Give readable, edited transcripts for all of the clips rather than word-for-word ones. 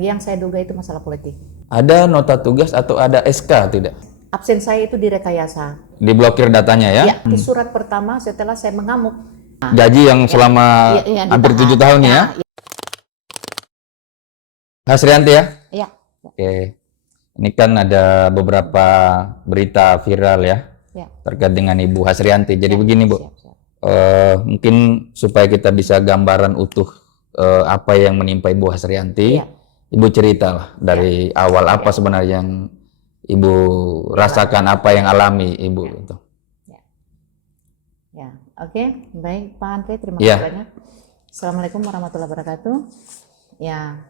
yang saya duga itu masalah politik. Ada nota tugas atau ada SK tidak? Absen saya itu direkayasa. Diblokir datanya ya? Ya, di surat pertama setelah saya mengamuk. Gaji yang selama hampir 7 tahun ya? Hasrianti ya? Iya. Oke. Ini kan ada beberapa berita viral ya, terkait dengan Ibu Hasrianti. Jadi begini Bu, mungkin supaya kita bisa gambaran utuh apa yang menimpa Ibu Hasrianti, Ibu ceritalah dari awal apa sebenarnya yang Ibu rasakan, apa yang alami Ibu itu. Ya, oke, baik Pak Andre, terima kasih banyak. Assalamualaikum warahmatullahi wabarakatuh. Ya,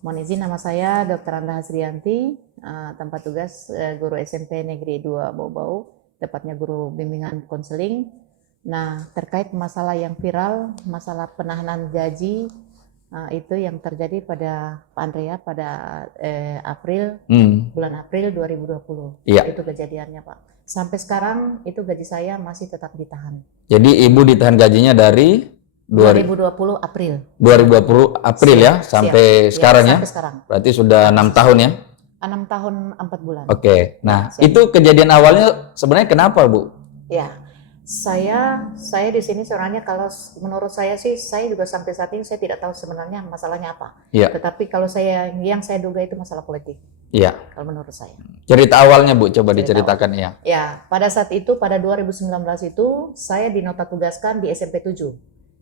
mohon izin, nama saya Dr. Anda Hasrianti, tempat tugas guru SMP Negeri 2 Bau-Bau, tepatnya guru bimbingan konseling. Nah, terkait masalah yang viral, masalah penahanan gaji, itu yang terjadi pada Pak Andre ya, pada bulan April 2020. Itu kejadiannya Pak. Sampai sekarang itu gaji saya masih tetap ditahan. Jadi Ibu ditahan gajinya dari 2020 April. 2020 April ya, sampai sekarang ya? Sampai sekarang. Berarti sudah 6 tahun ya? 6 tahun 4 bulan. Oke, nah itu kejadian awalnya sebenarnya kenapa Bu? Ya, saya di sini sebenarnya kalau menurut saya sih, saya juga sampai saat ini saya tidak tahu sebenarnya masalahnya apa. Tetapi kalau yang saya duga itu masalah politik. Iya. Kalau menurut saya. Cerita awalnya Bu, coba diceritakan ya. Ya, pada saat itu, pada 2019 itu, saya dinota tugaskan di SMP 7.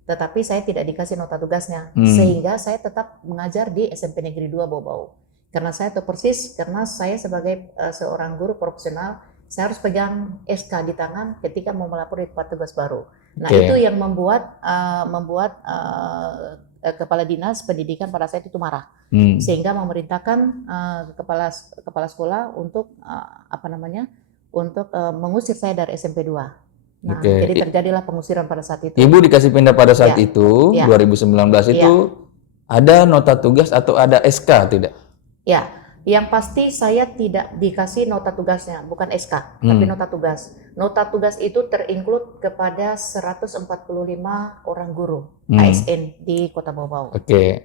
Tetapi saya tidak dikasih nota tugasnya. Sehingga saya tetap mengajar di SMP Negeri 2 Bau-Bau. Karena saya tahu persis, karena saya sebagai seorang guru profesional, saya harus pegang SK di tangan ketika mau melapor di tempat tugas baru. Nah, itu yang membuat kepala dinas pendidikan pada saat itu marah, sehingga memerintahkan kepala sekolah untuk mengusir saya dari SMP 2. Nah, jadi terjadilah pengusiran pada saat itu. Ibu dikasih pindah pada saat itu, 2019 itu, ada nota tugas atau ada SK tidak? Ya, yang pasti saya tidak dikasih nota tugasnya, bukan SK, tapi nota tugas. Nota tugas itu terinclude kepada 145 orang guru ASN di Kota Bau-Bau.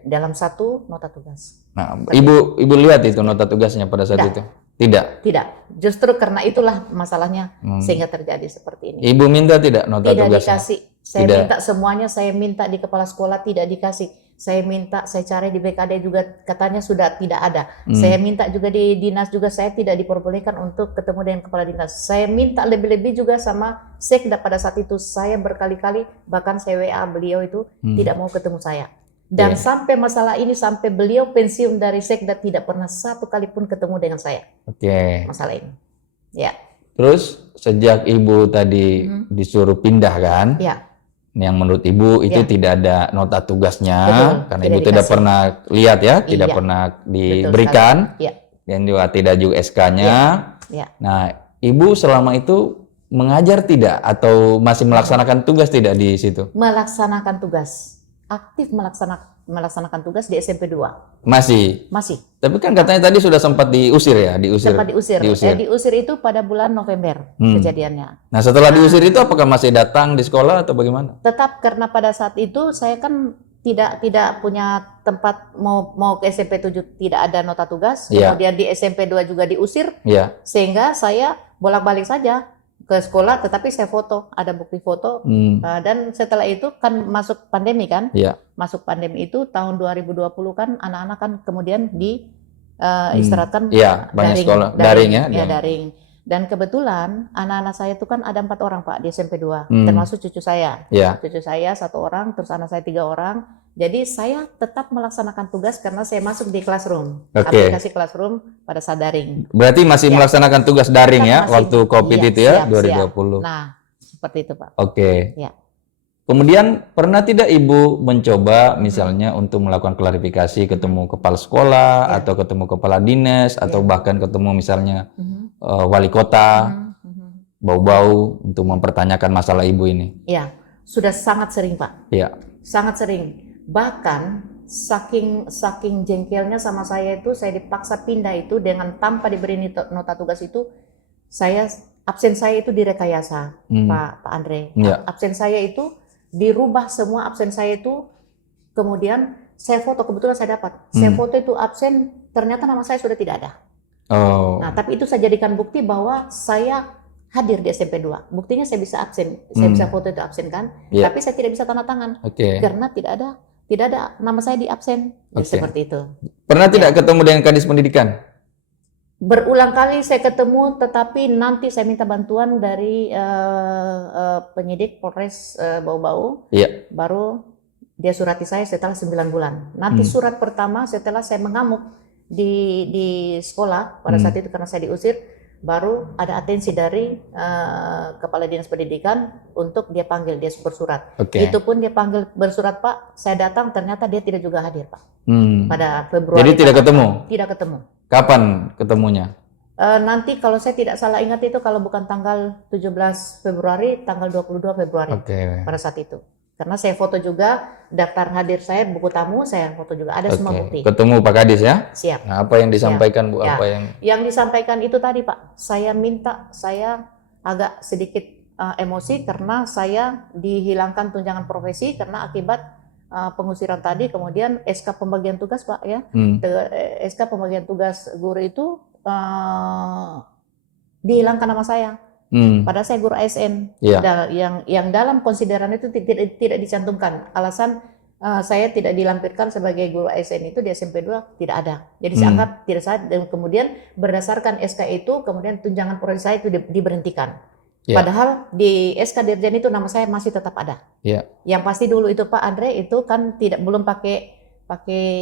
Dalam satu nota tugas. Nah, Ibu lihat itu nota tugasnya pada saat itu? Tidak. Justru karena itulah masalahnya sehingga terjadi seperti ini. Ibu minta tidak nota tugasnya? Tidak dikasih. Saya minta semuanya, saya minta di kepala sekolah tidak dikasih. Saya minta, saya cari di BKD juga katanya sudah tidak ada. Saya minta juga di dinas juga, saya tidak diperbolehkan untuk ketemu dengan kepala dinas. Saya minta lebih-lebih juga sama Sekda pada saat itu. Saya berkali-kali, bahkan saya WA beliau itu tidak mau ketemu saya. Dan sampai masalah ini, sampai beliau pensiun dari Sekda tidak pernah satu kali pun ketemu dengan saya. Masalah ini. Ya. Terus sejak Ibu tadi disuruh pindah kan? Yang menurut Ibu itu tidak ada nota tugasnya, karena Ibu tidak pernah lihat ya, tidak pernah diberikan, dan juga tidak juga SK-nya. Nah, Ibu selama itu mengajar tidak atau masih melaksanakan tugas tidak di situ? Melaksanakan tugas, aktif melaksanakan tugas di SMP 2. Masih. Tapi kan katanya tadi sudah sempat diusir ya, Sempat diusir. Diusir itu pada bulan November kejadiannya. Nah, setelah diusir itu apakah masih datang di sekolah atau bagaimana? Tetap, karena pada saat itu saya kan tidak punya tempat, mau ke SMP 7 tidak ada nota tugas, kemudian di SMP 2 juga diusir, sehingga saya bolak-balik saja ke sekolah, tetapi saya foto, ada bukti foto. Dan setelah itu kan masuk pandemi kan, masuk pandemi itu tahun 2020 kan, anak-anak kan kemudian diistirahatkan banyak sekolah daring. Dan kebetulan anak-anak saya itu kan ada 4 orang Pak di SMP 2, termasuk cucu saya. Cucu saya 1 orang, terus anak saya 3 orang. Jadi saya tetap melaksanakan tugas karena saya masuk di classroom, aplikasi classroom pada saat daring. Berarti masih melaksanakan tugas daring ya, waktu COVID itu ya, 2020. Nah, seperti itu Pak. Kemudian pernah tidak Ibu mencoba misalnya untuk melakukan klarifikasi, ketemu kepala sekolah atau ketemu kepala dinas atau bahkan ketemu misalnya wali kota Bau-Bau untuk mempertanyakan masalah Ibu ini? Ya, sudah sangat sering Pak. Sangat sering. Bahkan saking jengkelnya sama saya itu, saya dipaksa pindah itu dengan tanpa diberi nota tugas itu. Absen saya itu direkayasa Pak Andre. Absen saya itu dirubah semua, absen saya itu kemudian saya foto, kebetulan saya dapat. Saya foto itu absen, ternyata nama saya sudah tidak ada. Oh. Nah, tapi itu saya jadikan bukti bahwa saya hadir di SMP 2. Buktinya saya bisa absen, saya bisa foto itu absen kan, tapi saya tidak bisa tanda tangan karena tidak ada nama saya di absen. Seperti itu. Pernah tidak ketemu dengan Kadis Pendidikan? Berulang kali saya ketemu, tetapi nanti saya minta bantuan dari penyidik Polres Bau-Bau, baru dia surati saya setelah 9 bulan. Nanti surat pertama setelah saya mengamuk di sekolah pada saat itu karena saya diusir, baru ada atensi dari Kepala Dinas Pendidikan untuk dia panggil, dia bersurat. Itu pun dia panggil bersurat, Pak, saya datang, ternyata dia tidak juga hadir, Pak. Pada Februari. Jadi tidak ketemu? Tidak ketemu. Kapan ketemunya? Nanti kalau saya tidak salah ingat itu, kalau bukan tanggal 17 Februari, tanggal 22 Februari pada saat itu. Karena saya foto juga daftar hadir saya, buku tamu saya foto juga, ada semua bukti. Ketemu Pak Kadis ya? Siap. Nah, apa yang disampaikan Bu? Apa yang disampaikan itu tadi, Pak, saya minta, saya agak sedikit emosi karena saya dihilangkan tunjangan profesi karena akibat pengusiran tadi, kemudian SK pembagian tugas, Pak, ya. SK pembagian tugas guru itu dihilangkan nama saya. Padahal saya guru ASN, yang dalam konsideran itu tidak dicantumkan. Alasan saya tidak dilampirkan sebagai guru ASN itu di SMP 2 tidak ada. Jadi saya anggap tidak sah, dan kemudian berdasarkan SK itu, kemudian tunjangan profesi saya itu diberhentikan. Padahal di SK Dirjen itu nama saya masih tetap ada. Yang pasti dulu itu Pak Andre itu kan belum pakai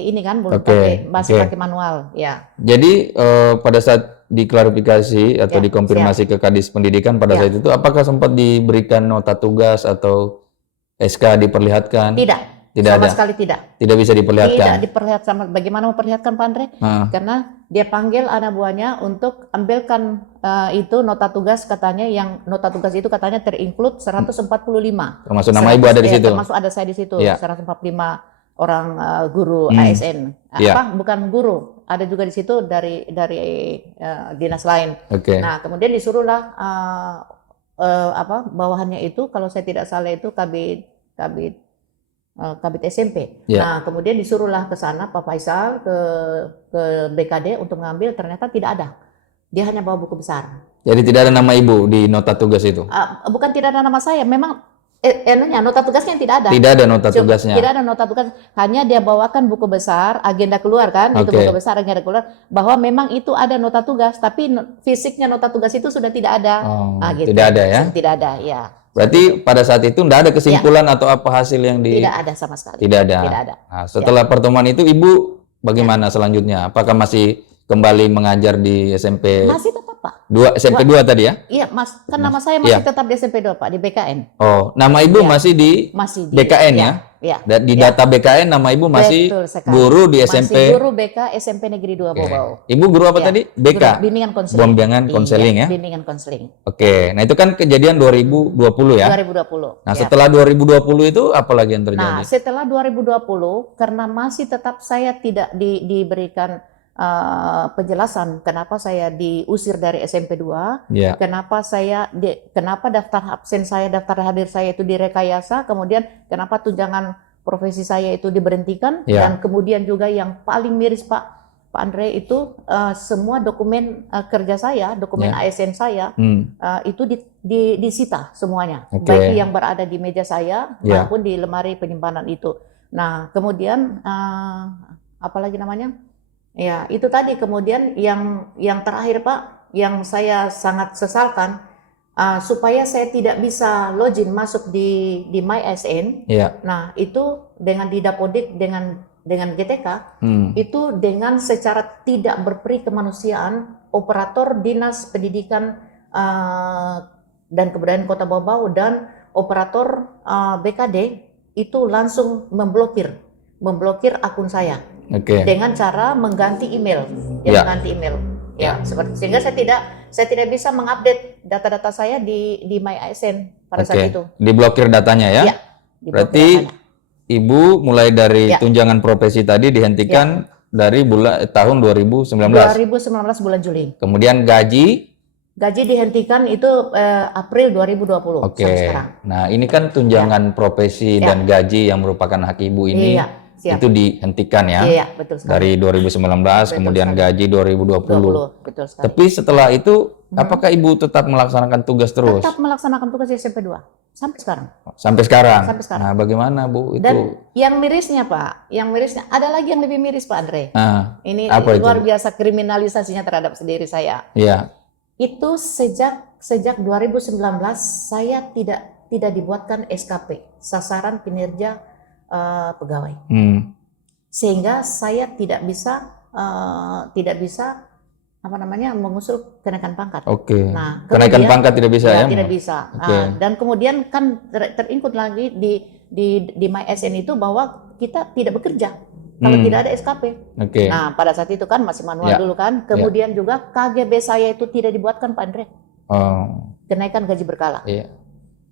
ini kan, belum masih pakai manual. Jadi pada saat diklarifikasi atau dikonfirmasi ke Kadis Pendidikan pada saat itu, apakah sempat diberikan nota tugas atau SK diperlihatkan? Tidak sama ada. Sekali tidak. Tidak bisa diperlihatkan. Tidak diperlihatkan. Bagaimana memperlihatkan Pak Andre? Karena dia panggil anak buahnya untuk ambilkan itu nota tugas, katanya yang nota tugas itu katanya terinclude 145. Termasuk nama ibu ada di situ. Termasuk ada saya di situ. 145 orang guru ASN. Bukan guru, ada juga di situ dari dinas lain. Nah, kemudian disuruhlah bawahannya itu, kalau saya tidak salah itu kabit SMP. Nah, kemudian disuruhlah ke sana Pak Faisal ke BKD untuk ngambil, ternyata tidak ada. Dia hanya bawa buku besar. Jadi tidak ada nama ibu di nota tugas itu? Bukan tidak ada nama saya, memang nota tugasnya tidak ada. Tidak ada nota tugasnya. Tidak ada nota tugas, hanya dia bawakan buku besar, agenda keluar kan, itu buku besar agenda keluar, bahwa memang itu ada nota tugas, tapi fisiknya nota tugas itu sudah tidak ada. Gitu. Tidak ada ya? Tidak ada, ya. Berarti pada saat itu tidak ada kesimpulan atau apa hasil yang Tidak ada sama sekali. Tidak ada. Nah, setelah pertemuan itu Ibu bagaimana selanjutnya? Apakah masih kembali mengajar di SMP? Masih tetap Pak. SMP 2 tadi ya? Iya, Mas. Kan nama saya masih tetap di SMP 2 Pak, di BKN. Oh, nama Ibu masih di BKN ya? Iya. Di data BKN nama Ibu masih guru di SMP. Masih guru BK SMP Negeri 2 Bau-Bau. Ibu guru apa tadi? BK. Bimbingan konseling. Bimbingan konseling ya. Bimbingan konseling. Nah itu kan kejadian 2020 ya. 2020. Nah setelah 2020 itu apa lagi yang terjadi? Nah setelah 2020 karena masih tetap saya tidak diberikan penjelasan kenapa saya diusir dari SMP 2, kenapa daftar absen saya, daftar hadir saya itu direkayasa, kemudian kenapa tunjangan profesi saya itu diberhentikan, dan kemudian juga yang paling miris Pak Andre itu semua dokumen kerja saya, dokumen ASN saya itu disita semuanya, baik yang berada di meja saya maupun di lemari penyimpanan itu. Nah kemudian apalagi namanya? Ya, itu tadi. Kemudian yang terakhir Pak, yang saya sangat sesalkan, supaya saya tidak bisa login masuk di MyASN. Nah, itu dengan Didapodik dengan GTK, itu dengan secara tidak berperi kemanusiaan, operator Dinas Pendidikan dan Kebudayaan Kota Bau-Bau dan operator BKD itu langsung memblokir akun saya. Dengan cara mengganti email, mengganti email, seperti sehingga saya tidak bisa mengupdate data-data saya di MyASN pada saat itu. Diblokir datanya ya? Berarti datanya. Ibu mulai dari tunjangan profesi tadi dihentikan dari tahun 2019. 2019 bulan Juli. Kemudian gaji dihentikan itu April 2020 sampai sekarang. Nah ini kan tunjangan profesi dan gaji yang merupakan hak Ibu ini. siap. itu dihentikan ya. Iya, betul sekali. Dari 2019 Betul kemudian sekali. gaji 2020. Betul sekali. Tapi setelah itu apakah Ibu tetap melaksanakan tugas terus? Tetap melaksanakan tugas SMP 2 sampai sekarang. Sampai sekarang. Sampai sekarang. Nah, bagaimana Bu itu? Dan yang mirisnya Pak, ada lagi yang lebih miris Pak Andre. Ini apa luar itu? biasa kriminalisasinya terhadap sendiri saya. Iya. Itu sejak 2019 saya tidak dibuatkan SKP, sasaran kinerja pegawai. Sehingga saya tidak bisa mengusul kenaikan pangkat. Oke. Nah, kenaikan pangkat tidak bisa ya? Tidak bisa. Dan kemudian kan teringkut lagi di MySN itu bahwa kita tidak bekerja kalau tidak ada SKP. Nah, pada saat itu kan masih manual dulu kan. Kemudian juga KGB saya itu tidak dibuatkan Pak Andre. Kenaikan gaji berkala. Iya.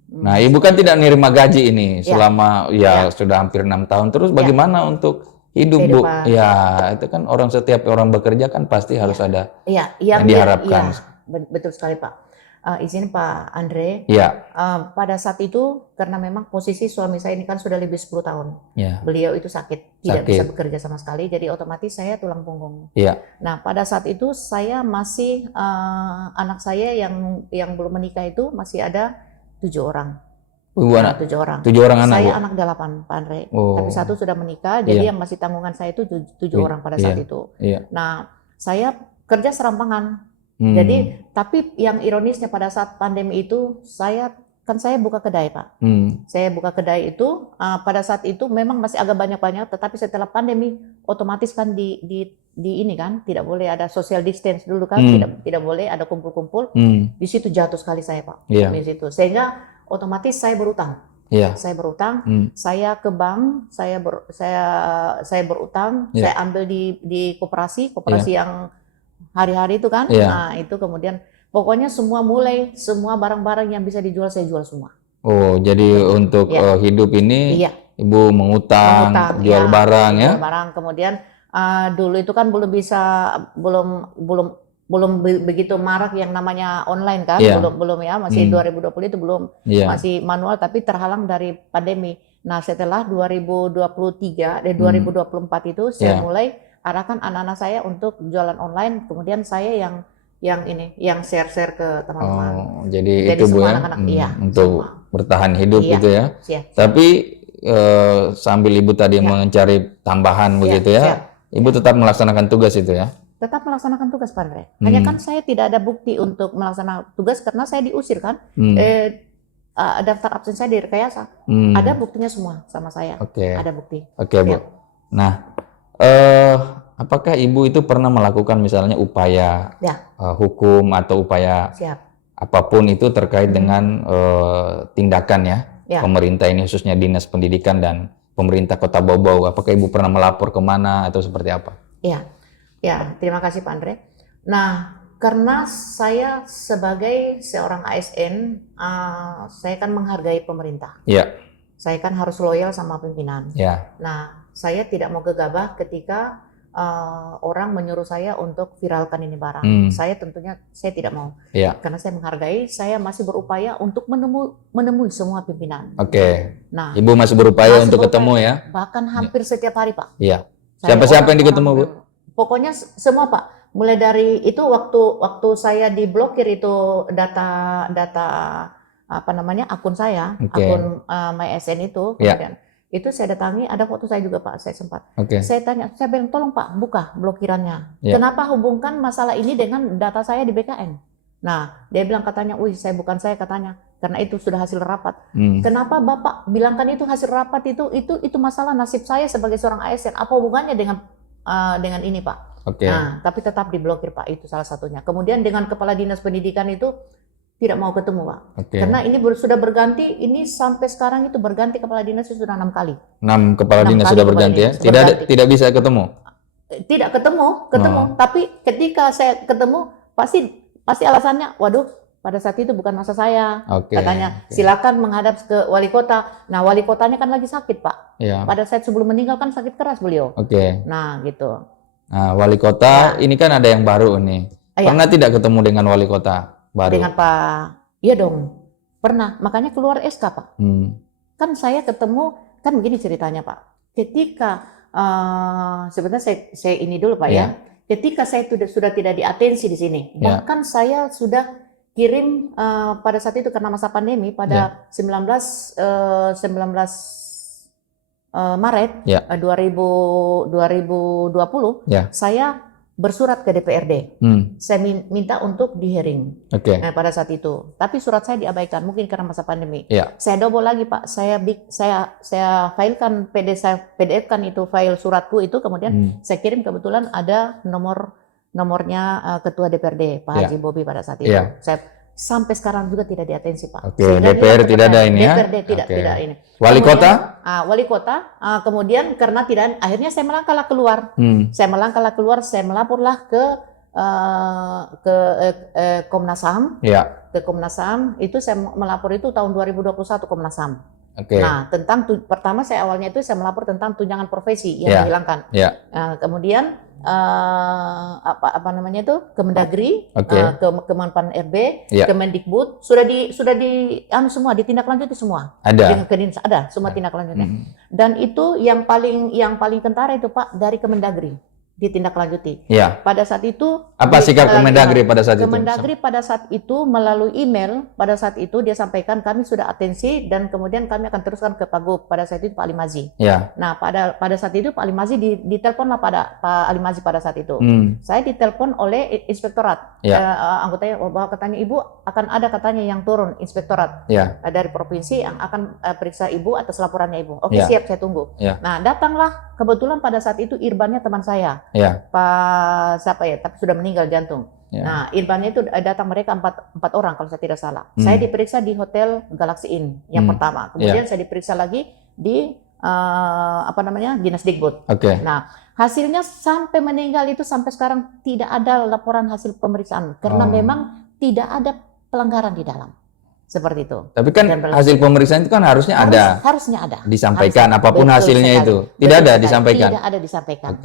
Nah, Ibu kan tidak menerima gaji ini selama sudah hampir 6 tahun. Terus bagaimana untuk hidup Bu? Ya, itu kan setiap orang bekerja kan pasti harus ada yang diharapkan. Betul sekali Pak. Izin Pak Andre. Pada saat itu karena memang posisi suami saya ini kan sudah lebih 10 tahun. Beliau itu sakit, tidak bisa bekerja sama sekali. Jadi otomatis saya tulang punggung. Nah, pada saat itu saya masih anak saya yang belum menikah itu masih ada 7 orang. 7 orang. 7 orang anak. Saya anak 8 Pak Andre. Tapi 1 sudah menikah, jadi yang masih tanggungan saya itu 7 orang pada saat itu. Nah, saya kerja serampangan. Jadi, tapi yang ironisnya pada saat pandemi itu, saya buka kedai Pak. Saya buka kedai itu, pada saat itu memang masih agak banyak-banyak, tetapi setelah pandemi, otomatis kan di ini kan, tidak boleh ada social distance dulu kan, tidak boleh ada kumpul-kumpul. Di situ jatuh sekali saya Pak. Di situ. Sehingga otomatis saya berutang. Saya berutang, saya ke bank, saya berutang, saya ambil di koperasi yang hari-hari itu kan. Nah, itu kemudian pokoknya semua barang-barang yang bisa dijual saya jual semua. Jadi untuk hidup ini Ibu mengutang, jual barang ya. Jual barang, kemudian dulu itu kan belum begitu marak yang namanya online kan, belum ya, masih 2020 itu belum, masih manual tapi terhalang dari pandemi. Nah, setelah 2024 itu saya mulai arahkan anak-anak saya untuk jualan online, kemudian saya yang share ke teman-teman. Jadi itu Bu ya, untuk bertahan hidup gitu ya. Tapi sambil Ibu tadi mencari tambahan begitu ya, Ibu tetap melaksanakan tugas itu ya. Tetap melaksanakan tugas Pak Andre. Hanya kan saya tidak ada bukti untuk melaksanakan tugas karena saya diusir kan. Daftar absen saya direkayasa. Ada buktinya semua sama saya. Ada bukti. Bu. Nah, apakah Ibu itu pernah melakukan misalnya upaya hukum atau upaya apapun itu terkait dengan tindakan pemerintah ini, khususnya Dinas Pendidikan dan pemerintah Kota Bau-Bau? Apakah Ibu pernah melapor kemana atau seperti apa? Ya, terima kasih Pak Andre. Nah, karena saya sebagai seorang ASN, saya kan menghargai pemerintah. Saya kan harus loyal sama pimpinan. Nah, saya tidak mau gegabah ketika orang menyuruh saya untuk viralkan ini barang. Saya tidak mau. Karena saya menghargai, saya masih berupaya untuk menemui semua pimpinan. Nah, Ibu masih berupaya untuk ketemu ya? Bahkan hampir setiap hari Pak. Siapa-siapa yang diketemu Bu? Pokoknya semua Pak, mulai dari itu waktu saya diblokir itu data akun saya, akun MySN itu, kemudian itu saya datangi, ada foto saya juga Pak, saya sempat. Saya tanya, saya bilang tolong Pak buka blokirannya. Kenapa hubungkan masalah ini dengan data saya di BKN? Nah, dia bilang katanya, bukan saya katanya, karena itu sudah hasil rapat. Kenapa Bapak bilangkan itu hasil rapat itu masalah nasib saya sebagai seorang ASN, apa hubungannya dengan ini Pak. Nah, tapi tetap diblokir Pak, itu salah satunya. Kemudian dengan Kepala Dinas Pendidikan itu tidak mau ketemu Pak. Karena ini sudah berganti, ini sampai sekarang itu berganti Kepala Dinas sudah 6 kali. 6 Kepala Dinas sudah berganti ya? Tidak bisa ketemu? Tidak ketemu. Tapi ketika saya ketemu, pasti alasannya, waduh, pada saat itu bukan masa saya. Katanya, silakan menghadap ke wali kota. Nah, wali kotanya kan lagi sakit Pak. Pada saat sebelum meninggal kan sakit keras beliau. Nah, gitu. Nah, wali kota ini kan ada yang baru nih. Pernah tidak ketemu dengan wali kota baru? Dengan Pak, iya dong. Pernah, makanya keluar SK Pak. Kan saya ketemu, kan begini ceritanya Pak. Ketika sebenarnya saya ini dulu Pak ya. Ketika saya sudah tidak diatensi di sini, bahkan saya sudah kirim pada saat itu karena masa pandemi pada 19 Maret 2020, saya bersurat ke DPRD. Saya minta untuk di-hearing pada saat itu. Tapi surat saya diabaikan, mungkin karena masa pandemi. Saya double lagi Pak, saya filekan PDF kan itu file suratku itu, kemudian saya kirim, kebetulan ada nomornya Ketua DPRD Pak Haji Bobi pada saat itu. Saya sampai sekarang juga tidak diatensi Pak. DPR tidak ada ini ya? DPRD tidak ini. Wali kota? Wali kota. Kemudian karena tidak, akhirnya saya melangkahlah keluar. Saya melaporlah ke Komnas HAM. Ke Komnas HAM itu saya melapor itu tahun 2021 Komnas HAM. Nah, pertama saya awalnya itu saya melapor tentang tunjangan profesi yang dihilangkan. Kemudian apa namanya itu Kemendagri, Kemenpan RB, Kemendikbud sudah di semua ditindaklanjuti semua. Ada semua tindakllanjutnya. Dan itu yang paling kentara itu Pak dari Kemendagri ditindaklanjuti. Pada saat itu apa sikap Kemendagri pada saat itu? Kemendagri pada saat itu melalui email, pada saat itu dia sampaikan kami sudah atensi dan kemudian kami akan teruskan ke Pak Gub, pada saat itu Pak Ali Mazi. Nah, pada saat itu Pak Ali Mazi ditelepon pada Pak Ali Mazi pada saat itu. Saya ditelepon oleh inspektorat. Anggotanya bahwa katanya Ibu akan ada katanya yang turun inspektorat dari provinsi yang akan periksa Ibu atas laporannya Ibu. Oke, siap, saya tunggu. Nah, datanglah kebetulan pada saat itu irbannya teman saya. Pak siapa ya, tapi sudah meninggal jantung. Nah, irbannya itu datang mereka empat orang kalau saya tidak salah. Saya diperiksa di Hotel Galaxy Inn yang pertama. Kemudian saya diperiksa lagi di Dinas Dikbud. Nah, hasilnya sampai meninggal itu sampai sekarang tidak ada laporan hasil pemeriksaan karena memang tidak ada pelanggaran di dalam. Seperti itu. Tapi kan hasil pemeriksaan itu kan harusnya ada disampaikan apapun hasilnya itu. Tidak ada disampaikan. Tidak ada disampaikan.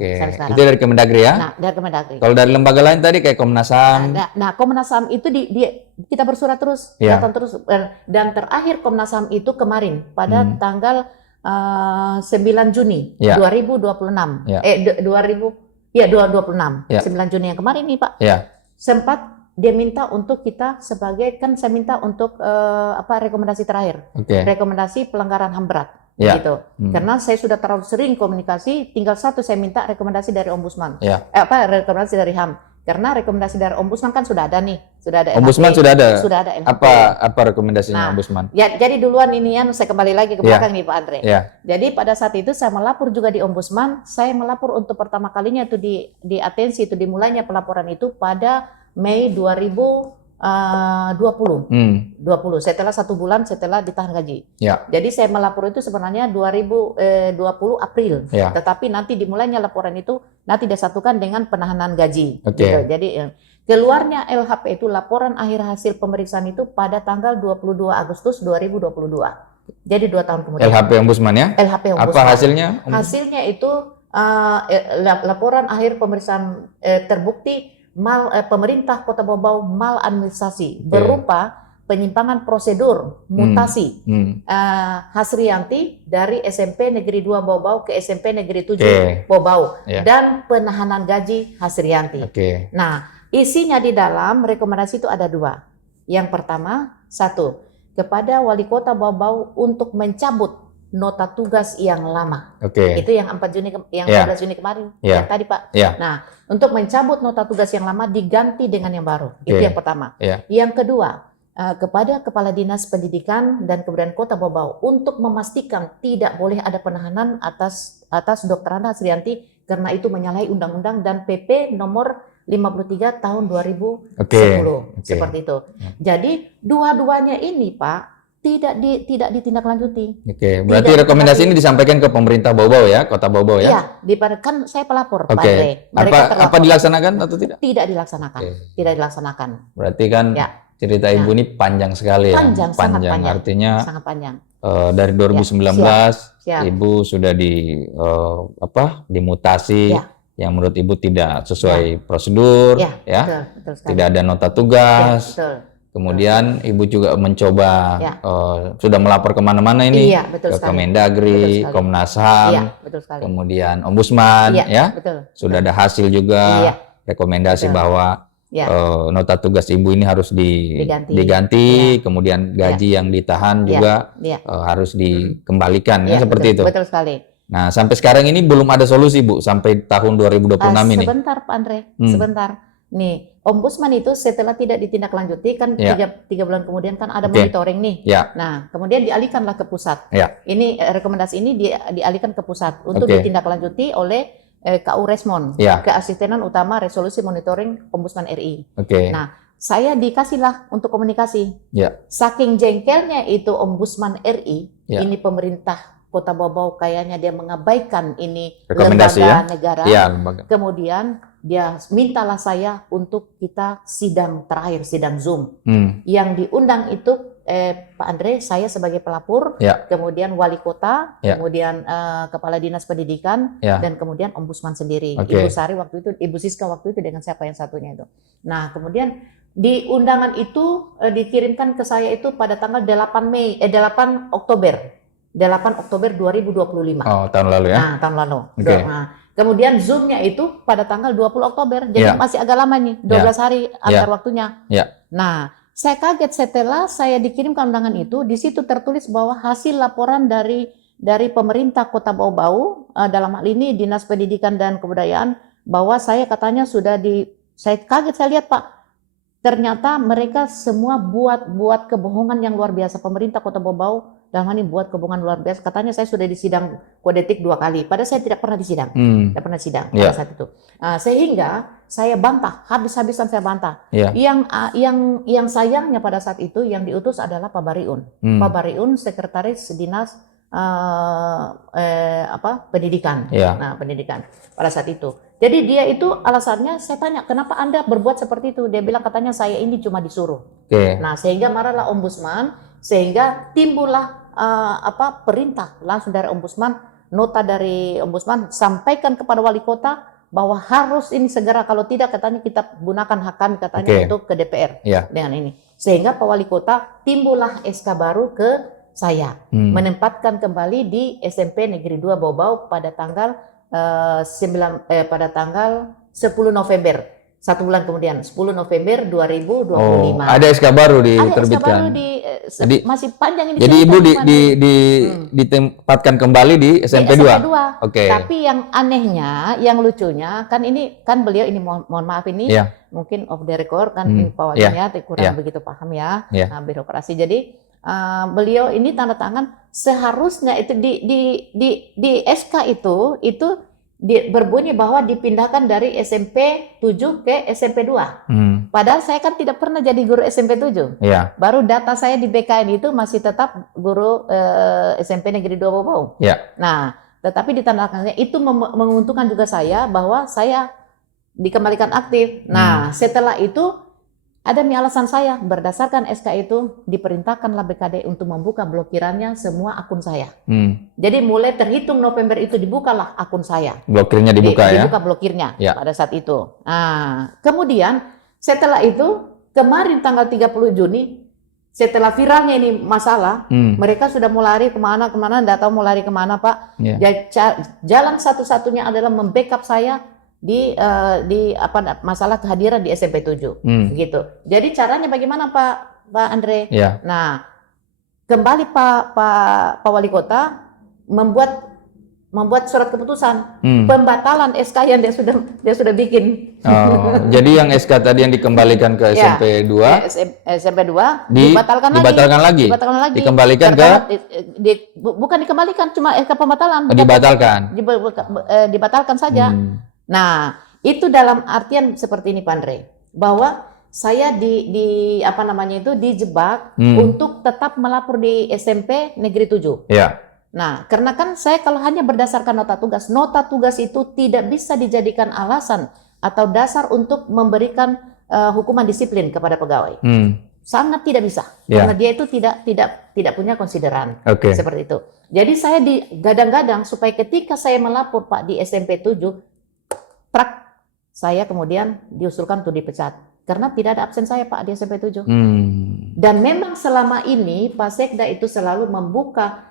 Itu dari Kemendagri ya? Nah, dari Kemendagri. Kalau dari lembaga lain tadi kayak Komnas HAM. Nah, Komnas HAM itu kita bersurat terus, datang terus, dan terakhir Komnas HAM itu kemarin pada tanggal 9 Juni 2026. 2026. 9 Juni yang kemarin nih Pak. Sempat dia minta untuk kita sebagai, kan saya minta untuk rekomendasi terakhir, rekomendasi pelanggaran HAM berat, gitu. Karena saya sudah terlalu sering komunikasi, tinggal satu saya minta rekomendasi dari Ombudsman, rekomendasi dari HAM. Karena rekomendasi dari Ombudsman kan sudah ada nih, sudah ada. Ombudsman LHP, sudah ada LHP. Apa rekomendasinya Ombudsman? Jadi duluan inian saya kembali lagi ke belakang nih Pak Andre. Jadi pada saat itu saya melapor juga di Ombudsman, saya melapor untuk pertama kalinya itu di atensi itu dimulainya pelaporan itu pada Mei 2020. Setelah 1 bulan setelah ditahan gaji. Jadi saya melapor itu sebenarnya 2020 April. Tetapi nanti dimulainya laporan itu nanti disatukan dengan penahanan gaji. Gitu. Jadi keluarnya LHP itu laporan akhir hasil pemeriksaan itu pada tanggal 22 Agustus 2022. Jadi 2 tahun kemudian. LHP Ombudsman ya? LHP Ombudsman. Apa hasilnya? Hasilnya itu laporan akhir pemeriksaan terbukti pemerintah Kota Bau-Bau maladministrasi berupa penyimpangan prosedur mutasi Hasrianti dari SMP Negeri 2 Bau-Bau ke SMP Negeri 7 Bau-Bau dan penahanan gaji Hasrianti. Nah, isinya di dalam rekomendasi itu ada 2. Yang pertama, 1, kepada Wali Kota Bau-Bau untuk mencabut nota tugas yang lama. Itu yang 4 Juni yang 14 Juni kemarin yang tadi Pak. Nah, untuk mencabut nota tugas yang lama diganti dengan yang baru. Itu yang pertama. Yang kedua, kepada Kepala Dinas Pendidikan dan Kebudayaan Kota Bau-Bau untuk memastikan tidak boleh ada penahanan atas Dr. Hana Hasrianti karena itu menyalahi undang-undang dan PP nomor 53 tahun 2010. Seperti itu. Jadi dua-duanya ini Pak tidak ditindaklanjuti. Berarti rekomendasi ini disampaikan ke pemerintah Bau-Bau ya, Kota Bau-Bau ya? Iya, kan saya pelapor, Pak Andre. Apa dilaksanakan atau tidak? Tidak dilaksanakan. Tidak dilaksanakan. Berarti kan cerita Ibu ini panjang sekali ya? Sangat panjang. Artinya sangat panjang. Dari 2019 Ibu sudah dimutasi yang menurut Ibu tidak sesuai prosedur, betul sekali. Tidak ada nota tugas. Betul. Kemudian Ibu juga mencoba sudah melapor kemana-mana ini, iya, betul ke sekali. Kemendagri, Komnas HAM, iya, betul sekali. kemudian Ombudsman, iya, betul. Sudah ada hasil juga, iya, rekomendasi betul. bahwa nota tugas Ibu ini harus diganti, kemudian gaji yang ditahan juga harus dikembalikan, kan seperti itu. Betul sekali. Nah, sampai sekarang ini belum ada solusi, Bu, sampai tahun 2026 ini. Sebentar, Pak Andre, sebentar. Nih, Ombudsman itu setelah tidak ditindaklanjuti kan tiga bulan kemudian kan ada monitoring nih. Nah, kemudian dialihkanlah ke pusat. Ini rekomendasi ini dialihkan ke pusat untuk ditindaklanjuti oleh KU Resmon, Keasistenan Utama Resolusi Monitoring Ombudsman RI. Nah, saya dikasihlah untuk komunikasi. Saking jengkelnya itu Ombudsman RI, ini pemerintah Kota Bau-Bau kayaknya dia mengabaikan ini lembaga negara. Kemudian dia mintalah saya untuk kita sidang terakhir, sidang Zoom. Yang diundang itu Pak Andre, saya sebagai pelapor, kemudian wali kota, kemudian kepala dinas pendidikan, dan kemudian ombudsman sendiri. Ibu Sari waktu itu, Ibu Siska waktu itu dengan siapa yang satunya itu. Nah, kemudian di undangan itu dikirimkan ke saya itu pada tanggal 8 Oktober. 8 Oktober 2025. Oh, tahun lalu ya? Nah, tahun lalu. Nah, kemudian Zoom-nya itu pada tanggal 20 Oktober. Jadi masih agak lama nih, 12 hari antar waktunya. Nah, saya kaget setelah saya dikirimkan undangan itu, di situ tertulis bahwa hasil laporan dari pemerintah Kota Bau-Bau, dalam hal ini Dinas Pendidikan dan Kebudayaan, bahwa saya katanya saya kaget, saya lihat Pak, ternyata mereka semua buat kebohongan yang luar biasa. Pemerintah Kota Bau-Bau dalam hal ini buat kebohongan luar biasa. Katanya saya sudah disidang kode etik 2 kali. Padahal saya tidak pernah disidang. Tidak pernah sidang pada saat itu. Sehingga saya bantah, habis-habisan saya bantah. Yang sayangnya pada saat itu yang diutus adalah Pak Bariun. Pak Bariun Sekretaris Dinas Pendidikan. Nah, pendidikan pada saat itu. Jadi dia itu alasannya, saya tanya, kenapa Anda berbuat seperti itu? Dia bilang katanya saya ini cuma disuruh. Nah, sehingga marahlah ombudsman, sehingga timbullah perintah langsung dari ombudsman, nota dari ombudsman sampaikan kepada wali kota bahwa harus ini segera, kalau tidak katanya kita gunakan hak kami katanya untuk ke DPR dengan ini. Sehingga Pak Wali Kota timbullah SK baru ke saya, menempatkan kembali di SMP Negeri 2 Bau-Bau pada tanggal 10 November. 1 bulan kemudian, 10 November 2025. Ada SK baru diterbitkan. Jadi, masih panjang ini. Jadi Ibu ditempatkan kembali di SMP 2. Tapi yang anehnya, yang lucunya, kan ini kan beliau ini mohon maaf ini mungkin off the record kan Pak Walinya kurang begitu paham ya birokrasi. Jadi beliau ini tanda tangan seharusnya itu di SK itu berbunyi bahwa dipindahkan dari SMP 7 ke SMP 2. Padahal saya kan tidak pernah jadi guru SMP 7. Baru data saya di BKN itu masih tetap guru SMP Negeri 2 Bau-Bau. Nah, tetapi ditandatangannya itu menguntungkan juga saya bahwa saya dikembalikan aktif. Nah, setelah itu ada alasan saya, berdasarkan SK itu diperintahkanlah BKD untuk membuka blokirannya semua akun saya. Jadi mulai terhitung November itu dibukalah akun saya. Blokirnya dibuka dibuka blokirnya pada saat itu. Nah, kemudian setelah itu kemarin tanggal 30 Juni setelah viralnya ini masalah, mereka sudah mau lari kemana, enggak tahu mau lari kemana Pak. Jalan satu-satunya adalah membackup saya di masalah kehadiran di SMP 7 gitu. Jadi caranya bagaimana Pak Andre? Nah, kembali Pak Wali Kota membuat surat keputusan pembatalan SK yang dia sudah bikin. Jadi yang SK tadi yang dikembalikan ke SMP 2 SMP 2 dibatalkan lagi. Dikembalikan ke bukan dikembalikan, cuma SK pembatalan. Dibatalkan saja. Nah, itu dalam artian seperti ini Pak Andre, bahwa saya dijebak untuk tetap melapor di SMP Negeri 7. Nah, karena kan saya kalau hanya berdasarkan nota tugas itu tidak bisa dijadikan alasan atau dasar untuk memberikan hukuman disiplin kepada pegawai. Sangat tidak bisa, karena dia itu tidak punya konsideran seperti itu. Jadi saya digadang-gadang supaya ketika saya melapor Pak di SMP 7, saya kemudian diusulkan untuk dipecat. karena tidak ada absen saya Pak di SMP 7. Dan memang selama ini Pak Sekda itu selalu membuka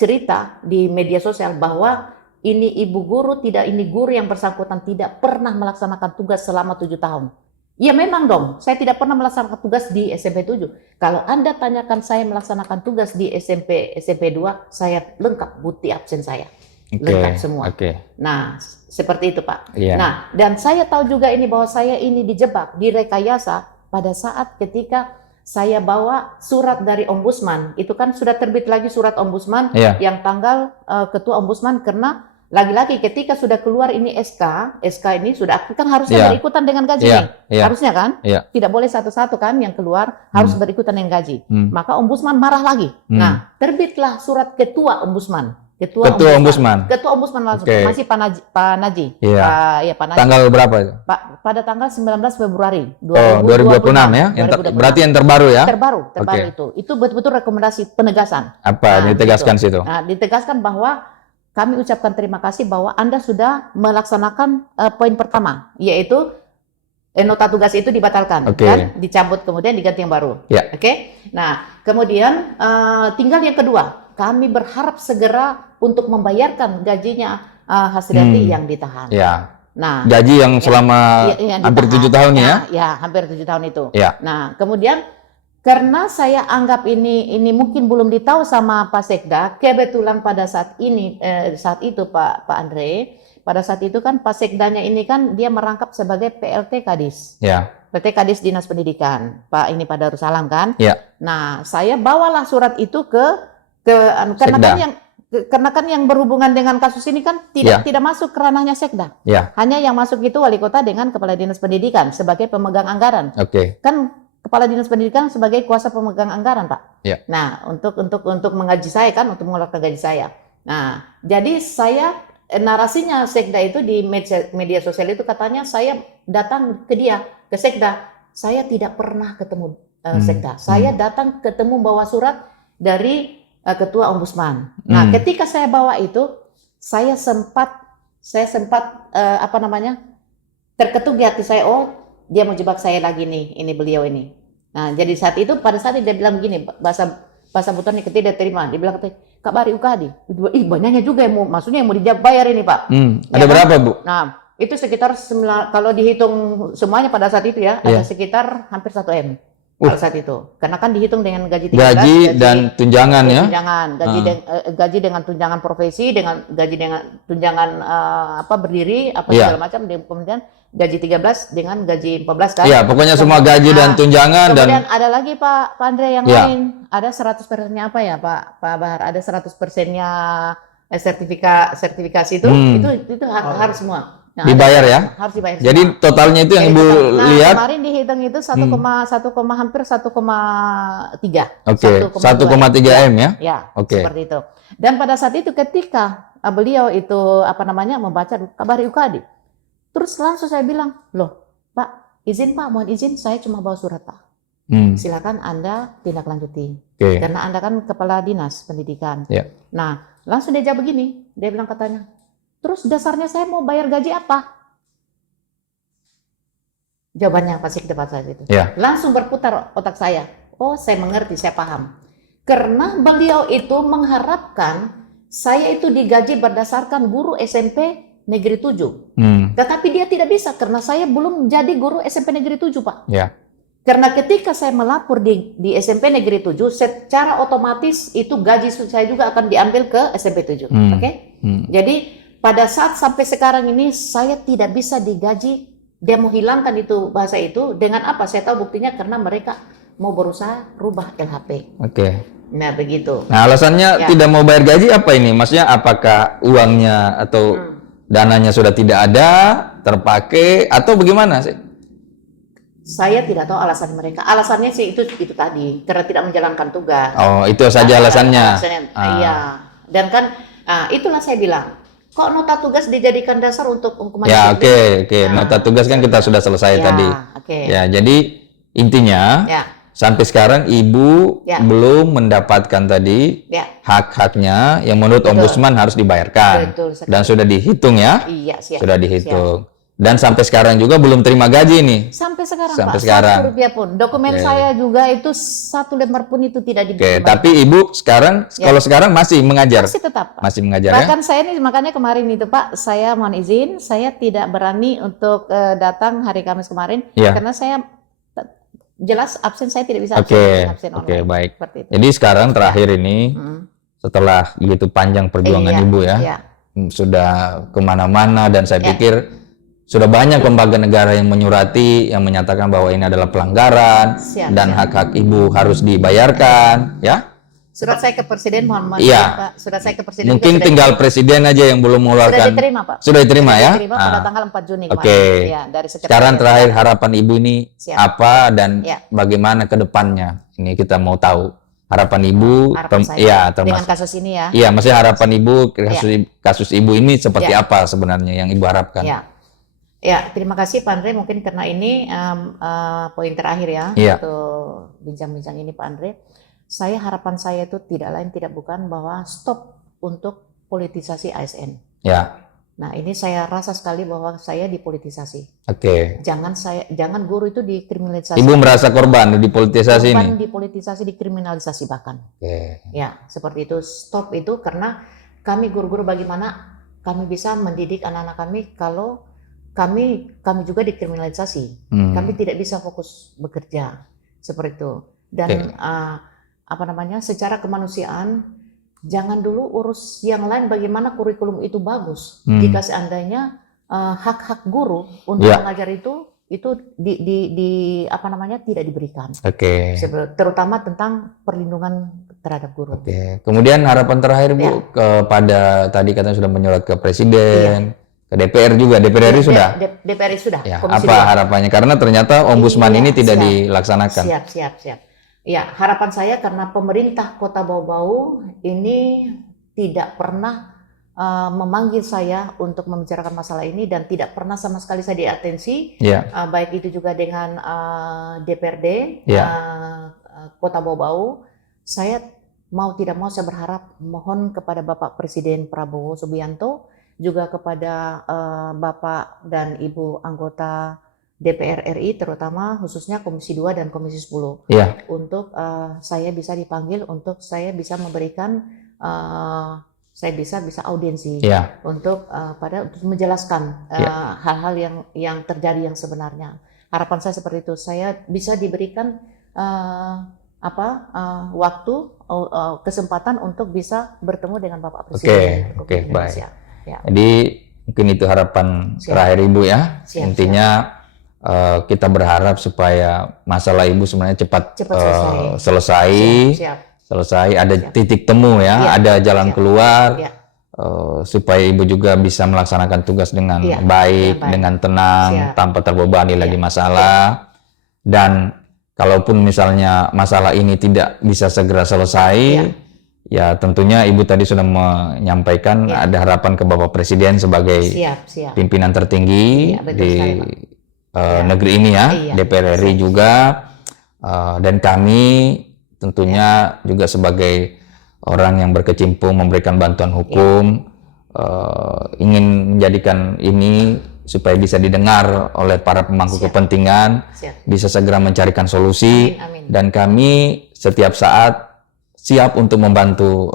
cerita di media sosial bahwa ini ibu guru ini guru yang bersangkutan tidak pernah melaksanakan tugas selama 7 tahun. Ya memang dong, saya tidak pernah melaksanakan tugas di SMP 7. Kalau Anda tanyakan saya melaksanakan tugas di SMP 2, saya lengkap bukti absen saya. Lengkap semua. Nah, seperti itu Pak. Nah, dan saya tahu juga ini bahwa saya ini dijebak, direkayasa pada saat ketika saya bawa surat dari Ombudsman. Itu kan sudah terbit lagi surat Ombudsman yang tanggal Ketua Ombudsman, karena lagi-lagi ketika sudah keluar ini SK ini sudah kan harusnya berikutan dengan gaji nih. Harusnya kan? Tidak boleh satu-satu kan yang keluar, harus berikutan dengan gaji. Maka Ombudsman marah lagi. Nah, terbitlah surat Ketua Ombudsman. Ketua Ombudsman langsung. Masih Pak Naji. Pak Naji. Tanggal berapa itu? Pada tanggal 19 Februari 2026 ya? Berarti yang terbaru ya? Terbaru itu. Itu betul-betul rekomendasi penegasan. Apa ditegaskan situ? Nah, ditegaskan bahwa kami ucapkan terima kasih bahwa Anda sudah melaksanakan poin pertama, yaitu nota tugas itu dibatalkan, kan? Dicabut kemudian diganti yang baru. Nah, kemudian tinggal yang kedua. Kami berharap segera untuk membayarkan gajinya Hasrianti yang ditahan. Nah, gaji yang selama hampir 7 tahun ya? Ya, hampir 7 tahun itu. Nah, kemudian karena saya anggap ini mungkin belum ditahu sama Pak Sekda, kebetulan pada saat itu Pak Andre, pada saat itu kan Pak Sekdanya ini kan dia merangkap sebagai PLT Kadis. PLT Kadis Dinas Pendidikan, Pak Darussalam kan. Nah, saya bawalah surat itu karena kan yang berhubungan dengan kasus ini kan tidak masuk ke ranahnya Sekda. Hanya yang masuk itu wali kota dengan kepala dinas pendidikan sebagai pemegang anggaran. Kan kepala dinas pendidikan sebagai kuasa pemegang anggaran, Pak. Nah, untuk menggaji saya kan, untuk mengeluarkan gaji saya. Nah, jadi saya narasinya Sekda itu di media sosial itu katanya saya datang ke Sekda. Saya tidak pernah ketemu Sekda. Saya datang ketemu bawa surat dari Ketua Ombudsman. Nah, ketika saya bawa itu, saya sempat terketuk di hati saya, oh dia mau jebak saya lagi nih, ini beliau ini. Nah, jadi pada saat itu dia bilang begini, bahasa Butonnya tidak terima. Dia bilang, Kak Bari Ukadi. Banyaknya juga yang mau dibayar ini Pak. Ada berapa Bu? Nah, itu sekitar kalau dihitung semuanya pada saat itu ya, ada sekitar hampir 1 M. Pada saat itu, karena kan dihitung dengan gaji 13, gaji dan tunjangan ya. Gaji dengan tunjangan profesi, dengan gaji dengan tunjangan berdiri segala macam, kemudian gaji 13 dengan gaji 14 kan. Iya, pokoknya semua gaji dan tunjangan. Kemudian ada lagi Pak Andre yang lain, ada 100%-nya apa ya Pak Bahar, ada 100%-nya sertifikasi itu harus semua. Nah, dibayar ya? Harus dibayar. Jadi semua. Totalnya itu yang Ibu lihat? Kemarin dihitung itu hampir 1,3. 1,3 M ya? Ya, seperti itu. Dan pada saat itu ketika beliau itu membaca kabar UKAD, terus langsung saya bilang, loh Pak, mohon izin, saya cuma bawa surat Pak. Silakan Anda tindak lanjuti. Karena Anda kan kepala dinas pendidikan. Nah, langsung dia jawab begini, dia bilang katanya, terus dasarnya saya mau bayar gaji apa? Jawabannya Pak Sekda pada saat itu. Langsung berputar otak saya. Oh, saya mengerti, saya paham. Karena beliau itu mengharapkan saya itu digaji berdasarkan guru SMP Negeri 7. Tetapi dia tidak bisa karena saya belum jadi guru SMP Negeri 7, Pak. Karena ketika saya melapor di SMP Negeri 7, secara otomatis itu gaji saya juga akan diambil ke SMP 7. Jadi pada saat sampai sekarang ini saya tidak bisa digaji. Dia mau hilangkan itu bahasa itu dengan apa? Saya tahu buktinya karena mereka mau berusaha rubah LHP. Nah begitu. Nah alasannya tidak mau bayar gaji apa ini? Maksudnya apakah uangnya atau dananya sudah tidak ada, terpakai atau bagaimana sih? Saya tidak tahu alasan mereka. Alasannya sih itu tadi karena tidak menjalankan tugas. Oh itu saja alasannya. Iya. Dan kan itulah saya bilang. Kok nota tugas dijadikan dasar untuk hukuman? Nota tugas kan kita sudah selesai tadi. Ya, jadi intinya sampai sekarang Ibu belum mendapatkan tadi hak-haknya yang menurut Ombudsman harus dibayarkan. Dan sudah dihitung ya? Iya, siap. Sudah dihitung. Dan sampai sekarang juga belum terima gaji nih. Sampai sekarang Sampai Pak, sekarang. 1 rupiah pun. Dokumen saya juga itu 1 lembar pun itu tidak Oke, diberikan. tapi Ibu sekarang, kalau sekarang masih mengajar? Masih tetap Pak. Masih mengajar ya? Bahkan saya ini makanya kemarin itu Pak, saya mohon izin, saya tidak berani untuk datang hari Kamis kemarin. Karena saya jelas absen, saya tidak bisa absen online. Oke, baik. Seperti itu. Jadi sekarang terakhir ini, setelah begitu panjang perjuangan Ibu ya, sudah kemana-mana dan saya pikir sudah banyak lembaga negara yang menyurati, yang menyatakan bahwa ini adalah pelanggaran dan hak-hak Ibu harus dibayarkan, ya. Surat saya ke Presiden, mohon maaf Pak. Surat saya ke Presiden. Mungkin tinggal Presiden aja yang belum mengeluarkan. Sudah diterima Pak. Sudah diterima ya? Diterima pada tanggal 4 Juni kemarin. Oke. Ya, dari sekarang terakhir harapan Ibu ini apa dan bagaimana ke depannya? Ini kita mau tahu. Harapan Ibu, dengan kasus ini ya. Iya, maksudnya harapan Ibu, kasus Ibu ini seperti apa sebenarnya yang Ibu harapkan? Ya, terima kasih Pak Andre. Mungkin karena ini poin terakhir ya untuk bincang-bincang ini Pak Andre. Harapan saya itu tidak lain tidak bukan bahwa stop untuk politisasi ASN. Ya. Nah ini saya rasa sekali bahwa saya dipolitisasi. Oke. Jangan guru itu dikriminalisasi. Ibu merasa korban dipolitisasi ini? Korban dipolitisasi, dikriminalisasi bahkan. Oke. Ya, seperti itu. Stop itu karena kami guru-guru bagaimana kami bisa mendidik anak-anak kami kalau kami juga dikriminalisasi. Kami tidak bisa fokus bekerja seperti itu. Dan secara kemanusiaan jangan dulu urus yang lain bagaimana kurikulum itu bagus. Jika seandainya hak-hak guru untuk mengajar itu tidak diberikan. Terutama tentang perlindungan terhadap guru. Kemudian harapan terakhir Bu kepada tadi katanya sudah menyurat ke Presiden. Ke DPR juga, DPR RI sudah? DPR RI sudah. Ya, apa harapannya? Karena ternyata Ombudsman ini tidak dilaksanakan. Siap. Ya, harapan saya karena pemerintah Kota Bau-Bau ini tidak pernah memanggil saya untuk membicarakan masalah ini dan tidak pernah sama sekali saya diatensi, baik itu juga dengan DPRD Kota Bau-Bau. Saya mau tidak mau saya berharap mohon kepada Bapak Presiden Prabowo Subianto, juga kepada Bapak dan Ibu anggota DPR RI, terutama khususnya Komisi 2 dan Komisi 10, untuk saya bisa dipanggil, untuk saya bisa memberikan, saya bisa audiensi untuk untuk menjelaskan hal-hal yang terjadi yang sebenarnya. Harapan saya seperti itu, saya bisa diberikan waktu, kesempatan untuk bisa bertemu dengan Bapak Presiden. Oke, baik. Jadi mungkin itu harapan terakhir Ibu ya. Intinya kita berharap supaya masalah Ibu sebenarnya cepat selesai, ada titik temu ya, ada jalan keluar, supaya Ibu juga bisa melaksanakan tugas dengan baik, dengan tenang, tanpa terbebani lagi masalah. Dan kalaupun misalnya masalah ini tidak bisa segera selesai, ya tentunya Ibu tadi sudah menyampaikan ada harapan ke Bapak Presiden sebagai pimpinan tertinggi di negeri ini ya, DPR RI juga, dan kami tentunya juga sebagai orang yang berkecimpung memberikan bantuan hukum, ingin menjadikan ini supaya bisa didengar oleh para pemangku kepentingan, bisa segera mencarikan solusi, dan kami setiap saat siap untuk membantu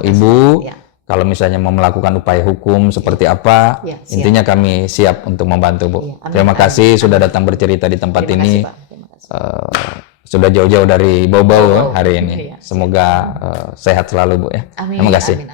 Ibu. Kalau misalnya mau melakukan upaya hukum seperti apa, intinya kami siap untuk membantu Bu. Terima kasih sudah datang bercerita di tempat ini. Sudah jauh-jauh dari Bau-Bau hari ini. Semoga sehat selalu Bu ya. Terima kasih.